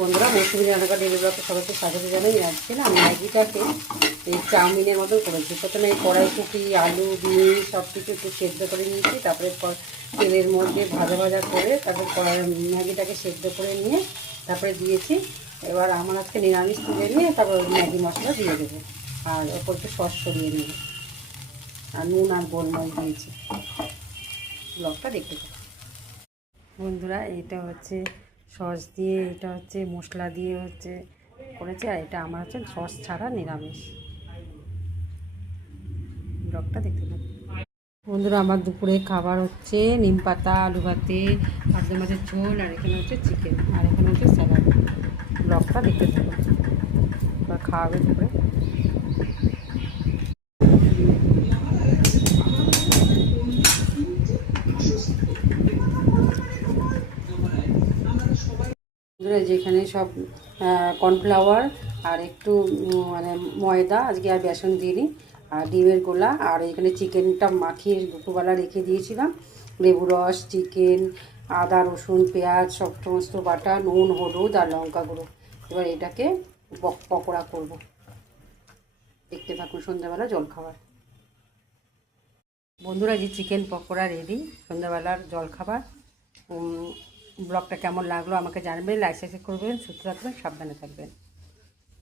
বন্ধুরা, মৌসুমি রান্নাঘর ডেলি ব্লগে সবাইকে স্বাগত জানাই। আজকে না ম্যাগিটাকে এই চাউমিনের মতন করেছি। প্রথমে কড়াইশুঁটি, আলু, বিন সব কিছু একটু সেদ্ধ করে নিয়েছি। তারপরে তেলের মধ্যে ভাজা ভাজা করে তারপর ম্যাগিটাকে সেদ্ধ করে নিয়ে তারপরে দিয়েছি। এবার আমার আজকে নিরামিষ তুলে নিয়ে তারপর ম্যাগি মশলা দিয়ে দেবো, আর ওপর একটু সস সরিয়ে নেবো, আর নুন আর গোলমরিচ দিয়েছি। ব্লগটা দেখতে থাকো বন্ধুরা। এটা হচ্ছে সস দিয়ে, এটা হচ্ছে মশলা দিয়ে হচ্ছে করেছি, আর এটা আমার হচ্ছে সস ছাড়া নিরামিষ। ব্লগটা দেখতে থাকুন বন্ধুরা। আমার দুপুরে খাবার হচ্ছে নিম পাতা, আলু ভাতে, পাবদা মাছের ঝোল, আর এখানে হচ্ছে চিকেন, আর এখানে হচ্ছে স্যালাড। ব্লগটা দেখতে থাকুন। এবার খাওয়াবে দুপুরে। যেখানে সব কর্নফ্লাওয়ার আর একটু মানে ময়দা, আজকে আর বেসন দিইনি, আর ডিমের গোলা, আর এখানে চিকেনটা মাখিয়ে দুপুরবেলা রেখে দিয়েছিলাম। লেবু রস, চিকেন, আদা রসুন পেঁয়াজ সব সমস্ত বাটা, নুন হলুদ আর লঙ্কা গুঁড়ো। এবার এটাকে পকোড়া করব। দেখতে থাকুন সন্ধ্যাবেলা জলখাবার। বন্ধুরা, যে চিকেন পকোড়া রেডি, সন্ধ্যাবেলার জলখাবার। ব্লগটা কেমন লাগলো আমাকে জানাবেন, লাইক সাবস্ক্রাইব করবেন, সুস্থ থাকবেন, সাবধানে থাকবেন।